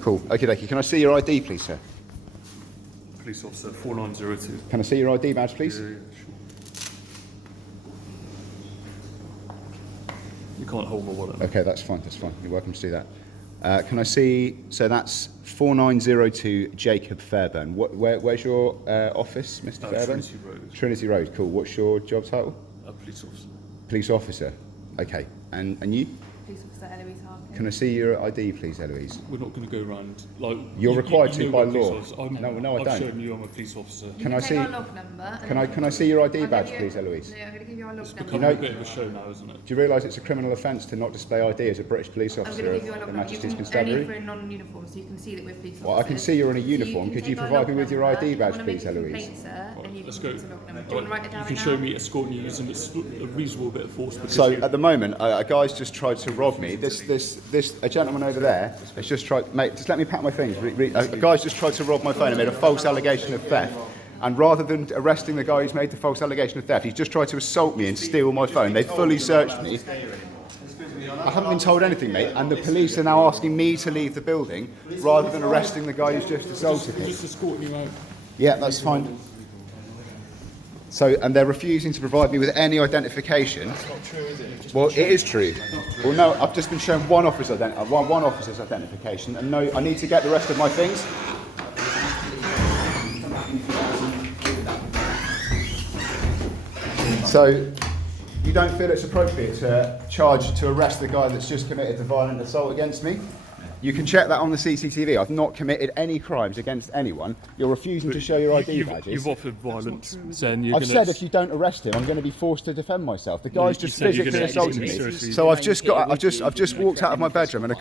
Cool. Okay, dokie. Can I see your ID, please, sir? Police officer 4902. Can I see your ID badge, please? Yeah, sure. You can't hold my wallet. Okay, that's fine. That's fine. You're welcome to do that. Can I see? So that's 4902 Jacob Fairburn. Where's your office, Mr. Fairburn? Trinity Road. Trinity Road. Cool. What's your job title? Police officer. Police officer. Okay. And you? Police officer Eloise Harkin. Can I see your ID, please, Eloise? We're not going to go around like. You're required to know by what a police law. officer- No, I I've don't. shown you I'm a police officer. Can I Take see? our log number. Can I see your ID I'll badge, give please, you- Eloise? No, I'm going to give you our log number. Becoming know- a bit of a show now, isn't it? Do you realise it's a criminal offence to not display ID as a British police I'm going officer to of give you our the log number. You Majesty's can only Constabulary? for a non-uniform, so you can see that we're police officers. Well, I can see you're in a So uniform. can Could you take our provide me log with your number. ID If you badge, wanna please, make a Eloise? complaint, sir, then you Let's can go. use the log number. Do you want to write it down You can right show now? me escorting you using a reasonable bit of force. Because So you- at the moment, a guy's just tried to rob me. A gentleman over there has just tried. Mate, just let me pack my things. A guy's just tried to rob my phone and made a false allegation of theft. And rather than arresting the guy who's made the false allegation of theft, he's just tried to assault me and steal my phone. They fully searched me. I haven't been told anything, mate. And the police are now asking me to leave the building rather than arresting the guy who's just assaulted We're me. just escorting you out. Yeah, that's fine. So, and they're refusing to provide me with any identification. It's not true, is it? Well, it is true. Well, no, I've just been shown one officer's identification, and no, I need to get the rest of my things. So, you don't feel it's appropriate to arrest the guy that's just committed the violent assault against me? You can check that on the CCTV. I've not committed any crimes against anyone. You're refusing to show your ID badges. You've offered violence, saying you're I've gonna... said if you don't arrest him, I'm going to be forced to defend myself. The guy's you just said you're physically gonna assaulted take it me. seriously. So I've just walked out of my bedroom, and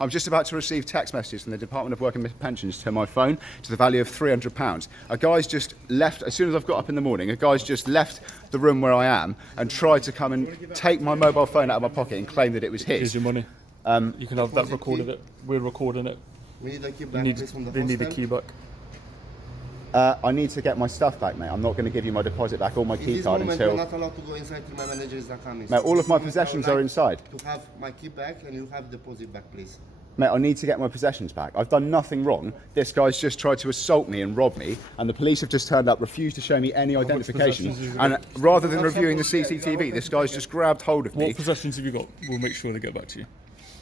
I'm just about to receive text messages from the Department of Work and Pensions to my phone to the value of £300. A guy's just left as soon as I've got up in the morning. A guy's just left the room where I am and tried to come and take my mobile phone out of my pocket and claim that it was Here's his. your money. You can have that recorded. We're recording it. We need a key You back, need, please, from the they need the hostel. key back. I need to get my stuff back, mate. I'm not going to give you my deposit back or my In key this card moment, until... you're not allowed to go inside till my managers are coming. Mate, all of my So possessions I would are like inside. To have my key back and you have deposit back, please. Mate, I need to get my possessions back. I've done nothing wrong. This guy's just tried to assault me and rob me, and the police have just turned up, refused to show me any identification. possessions have you And got? rather than reviewing the CCTV, this guy's just grabbed hold of me. What possessions have you got? We'll make sure they get back to you.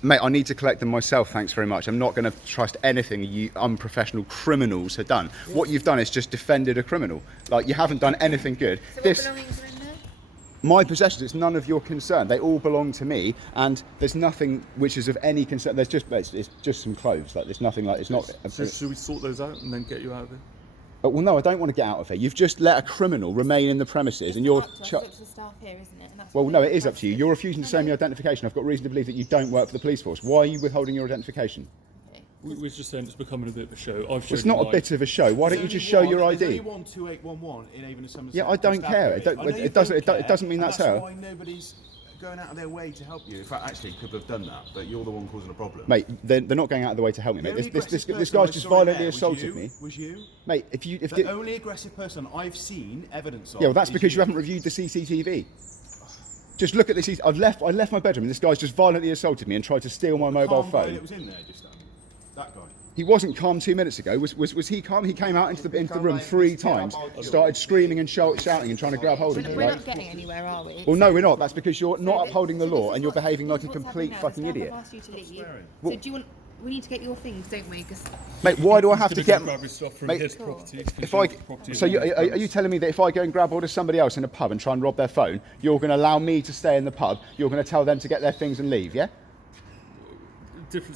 Mate, I need to collect them myself, thanks very much. I'm not going to trust anything you unprofessional criminals have done. What you've done is just defended a criminal. Like, you haven't done anything good. So what This, belongings are in there? my possessions, it's none of your concern. They all belong to me, and there's nothing which is of any concern. There's just, it's just some clothes. Like, there's nothing like, it's not... So should we sort those out and then get you out of here? Well, no, I don't want to get out of here. You've just let a criminal remain in the premises, and you're... It's up to the staff here, isn't it? And that's Well, what no, we it is up to you. You're refusing to show me identification. I've got reason to believe that you don't work for the police force. Why are you withholding your identification? Okay. We're just saying it's becoming a bit of a show. I've shown It's not you a mine. bit of a show. Why don't you just show your There's ID? only one 2811 in Avon and Somerset. Yeah, I don't care. It don't- I know you it doesn't- don't it doesn't mean care, that's and her. That's why nobody's going out of their way to help you. In fact, actually, could have done that, but you're the one causing a problem. Mate, they're not going out of the way to help me, The mate. only This aggressive guy's person I just saw violently there was assaulted you, me. Was you? Mate, if The only aggressive person I've seen evidence of. yeah, well, that's is because you haven't reviewed the CCTV. Just look at this. I left my bedroom, and this guy's just violently assaulted me and tried to steal my mobile calm guy phone. that was in there just then. That guy. He wasn't calm 2 minutes ago. Was he calm? He came out into the room 3 times, started screaming and shouting and trying to grab hold of me. We're Right? not getting anywhere, are we? Well, no, we're not. That's because you're not upholding the So law this and is you're what- behaving like a this is what's complete happening fucking now. The idiot. staff have asked you to leave. Well- So do you want? We need to get your things, don't we? 'Cause Mate, why do I have to He's get... gonna grab his stuff from Mate, his property. If I, so are you telling me that if I go and grab hold of somebody else in a pub and try and rob their phone, you're going to allow me to stay in the pub, you're going to tell them to get their things and leave, yeah?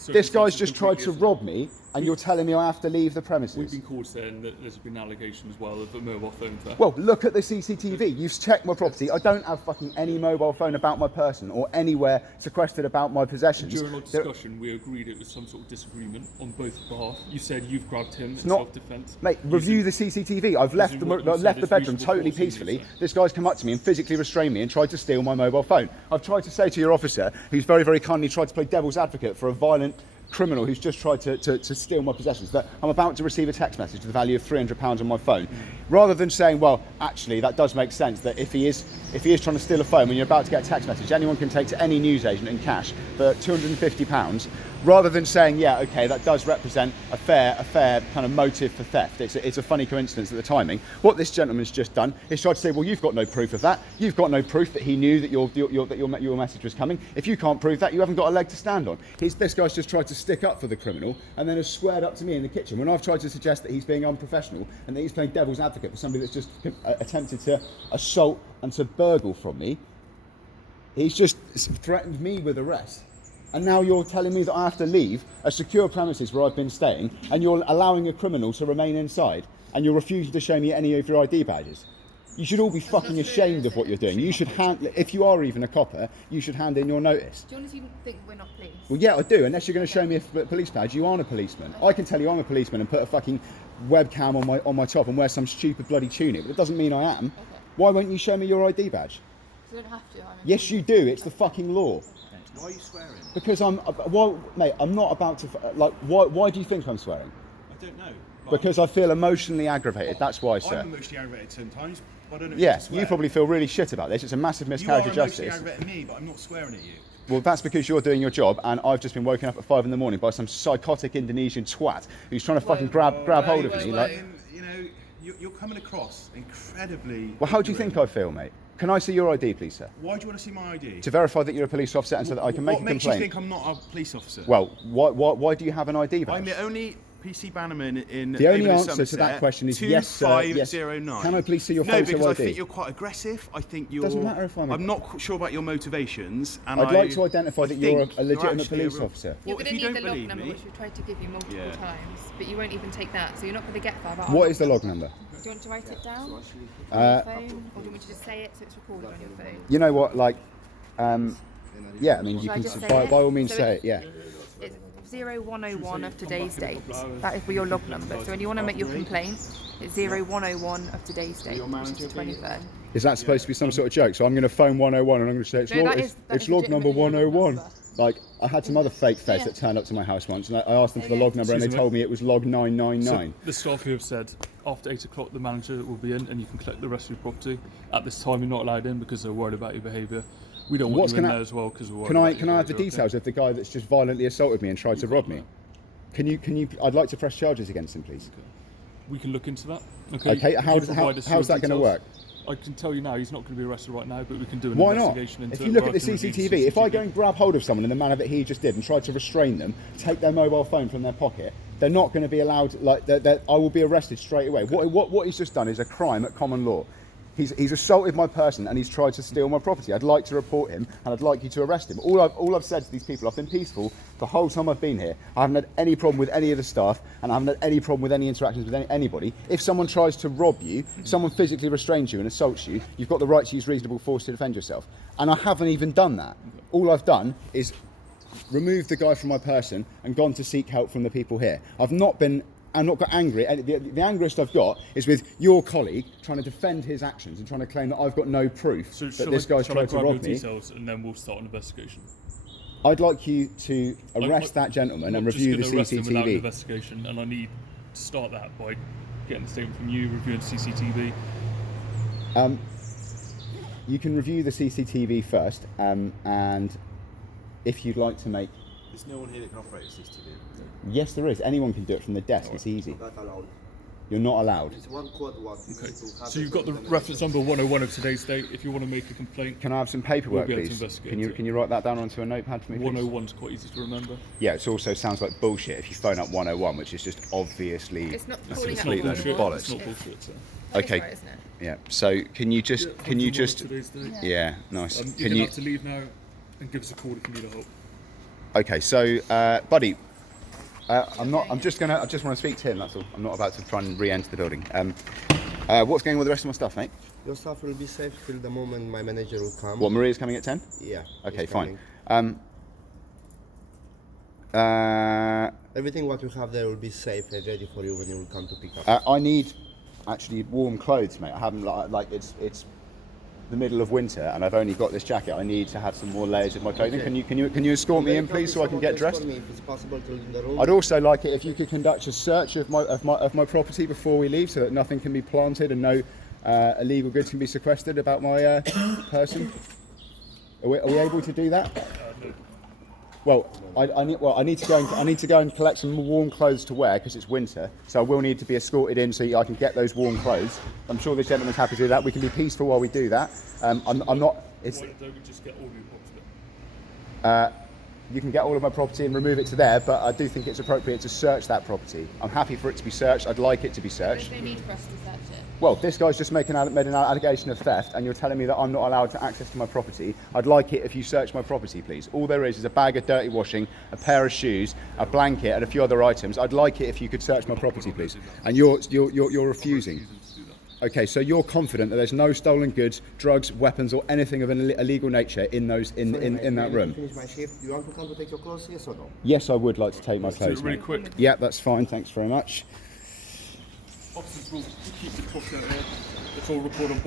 This guy's just tried to rob me, and you're telling me I have to leave the We've premises. been called saying that there's been allegations as well of a mobile phone theft. Well, look at the CCTV. You've checked my property. I don't have fucking any mobile phone about my person or anywhere sequestered about my possessions. During our There- discussion, we agreed it was some sort of disagreement on both behalf. You said you've grabbed him in not- self-defence. Mate, review the CCTV. I've left the, what you I've said left the is bedroom reasonable totally force in peacefully. use, This guy's come up to me and physically restrained me and tried to steal my mobile phone. I've tried to say to your officer, who's very, very kindly tried to play devil's advocate for a violent criminal who's just tried to steal my possessions, that I'm about to receive a text message to the value of £300 on my phone. Rather than saying, well, actually, that does make sense, that if he is trying to steal a phone when you're about to get a text message, anyone can take to any newsagent in cash for £250 rather than saying, yeah, okay, that does represent a fair kind of motive for theft. It's a funny coincidence at the timing. What this gentleman's just done is tried to say, well, you've got no proof of that. You've got no proof that he knew that your message was coming. If you can't prove that, you haven't got a leg to stand on. This guy's just tried to stick up for the criminal and then has squared up to me in the kitchen when I've tried to suggest that he's being unprofessional and that he's playing devil's advocate for somebody that's just attempted to assault and to burgle from me. He's just threatened me with arrest. And now you're telling me that I have to leave a secure premises where I've been staying, and you're allowing a criminal to remain inside, and you're refusing to show me any of your ID badges. You should all be fucking ashamed of what you're doing. You should if you are even a copper, you should hand in your notice. Do you honestly think we're not police? Well, yeah, I do. Unless you're going to show me a police badge, you aren't a policeman. I can tell you I'm a policeman and put a fucking webcam on my top and wear some stupid bloody tunic, but it doesn't mean I am. Okay. Why won't you show me your ID badge? You don't have to. Yes, you do. It's the fucking law. Why are you swearing? Because well, mate, I'm not about to, why do you think I'm swearing? I don't know. Because I feel emotionally aggravated, that's why, sir. I'm emotionally aggravated sometimes, but I don't know Yeah, if you swear. you probably feel really shit about this. It's a massive You miscarriage are of emotionally justice. aggravating me, but I'm not swearing at you. Well, that's because you're doing your job, and I've just been woken up at 5 in the morning by some psychotic Indonesian twat who's trying to fucking grab hold of me. Like, You know, you're coming across incredibly... well, how do you think I feel, mate? Can I see your ID, please, sir? Why do you want to see my ID? To verify that you're a police officer and so that I can make a What makes complaint. you think I'm not a police officer? Well, why do you have an ID badge? I'm the only PC bannerman in The only Avon and answer to that Somerset, question is yes, sir. Yes. 2509. Can I please see your No, photo because ID? I think you're quite aggressive. I think you're... Doesn't matter if I'm not sure about your motivations. And I'd like to identify I that you're think a legitimate actually police real- officer. You're Well, going if to you need don't the log believe number, me... which we've tried to give you multiple Yeah. times, but you won't even take that, so you're not going to get far. But What is the log number? Do you want to write it down on your phone, or do you want me to just say it so it's recorded on your phone? You know what, like, yeah, I mean, you Shall I can, just say by it? all means So say it's- it, yeah. It's 0101 of today's date. That is your log number. So when you want to make your complaint, it's 0101 of today's date, which is the 23rd. Is that supposed to be some sort of joke? So I'm going to phone 101 and I'm going to say it's, No, log, that it's is log number legitimately your 101. number. Like, I had some other fake feds Yeah. that turned up to my house once and I asked them for the Okay. log number and they Excuse me. told me it was log So 999. the staff here have said after 8 o'clock the manager will be in and you can collect the rest of your property. At this time you're not allowed in because they're worried about your behaviour. We don't want What's you in gonna- there as well because we're worried Can about I your have the behaviour, okay? details of the guy that's just violently assaulted me and tried to rob me? Can you? I'd like to press charges against him, please. We can look into that. Okay, If you how's provide us that your going to details. work? I can tell you now he's not going to be arrested right now, but we can do an Why not? investigation into If it you look where at the I can review CCTV, if I go and grab hold of someone in the manner that he just did and try to restrain them, take their mobile phone from their pocket, they're not going to be allowed. Like, I will be arrested straight away. What he's just done is a crime at common law. He's assaulted my person and he's tried to steal my property. I'd like to report him and I'd like you to arrest him. All I've said to these people, I've been peaceful the whole time I've been here. I haven't had any problem with any of the staff and I haven't had any problem with any interactions with anybody. If someone tries to rob you, someone physically restrains you and assaults you, you've got the right to use reasonable force to defend yourself. And I haven't even done that. All I've done is removed the guy from my person and gone to seek help from the people here. I'm not got angry. And the angriest I've got is with your colleague trying to defend his actions and trying to claim that I've got no proof So that this guy's shall I tried to grab your rob me. details and then we'll start an investigation. I'd like you to arrest that gentleman and review the I'm not just gonna arrest him without an CCTV. investigation, and I need to start that by getting a statement from you, reviewing CCTV. You can review the CCTV first, and if you'd like to make... There's no one here that can operate a CCTV. Yes, there is. Anyone can do it from the desk. It's easy. Not allowed. You're not allowed. It's one code what you Okay. need to have So you've it got the on the reference number 101 of today's date. If you want to make a complaint, Can I have some paperwork, We'll be able to please? investigate Can it. you write that down onto a notepad for me, please? 101 is quite easy to remember. Yeah, it also sounds like bullshit if you phone up 101, which is just obviously... It's not It's calling not up complete load of bullshit. bollocks. It's not bullshit. So. That is Okay. right, isn't it? Yeah. So can you just 101 of today's date. Yeah, nice. You're Can gonna you? have to leave now and give us a call if you need help. Okay. So, buddy, I'm not. I just want to speak to him. That's all. I'm not about to try and re-enter the building. What's going on with the rest of my stuff, mate? Your stuff will be safe till the moment my manager will come. What? Maria's coming at 10. Yeah. Okay, he's fine. coming. Everything what you have there will be safe and ready for you when you will come to pick up. I need actually warm clothes, mate. I haven't like it's the middle of winter and I've only got this jacket. I need to have some more layers of my clothing. Okay. Can you escort me in, please, so I can get dressed? If it's possible to in the room. I'd also like it if you could conduct a search of my property before we leave, so that nothing can be planted and no illegal goods can be sequestered about my person. Are we able to do that? Well, I need to go and collect some warm clothes to wear because it's winter. So I will need to be escorted in so I can get those warm clothes. I'm sure this gentleman's happy to do that. We can be peaceful while we do that. I'm not. It's. Why don't we just get all your property? You can get all of my property and remove it to there, but I do think it's appropriate to search that property. I'm happy for it to be searched. I'd like it to be searched. There's no need for us to search it. Well, this guy's just made an allegation of theft, and you're telling me that I'm not allowed to access to my property. I'd like it if you search my property, please. All there is a bag of dirty washing, a pair of shoes, a blanket, and a few other items. I'd like it if you could search my property, please. And you're refusing. Okay, so you're confident that there's no stolen goods, drugs, weapons, or anything of an illegal nature in that room? Finish my shift. Do you want to come to take your clothes? Yes or no? Yes, I would like to take my Do it clothes. really mate. quick. Yeah, that's fine. Thanks very much. Officers will keep the clock out here. It's all recorded on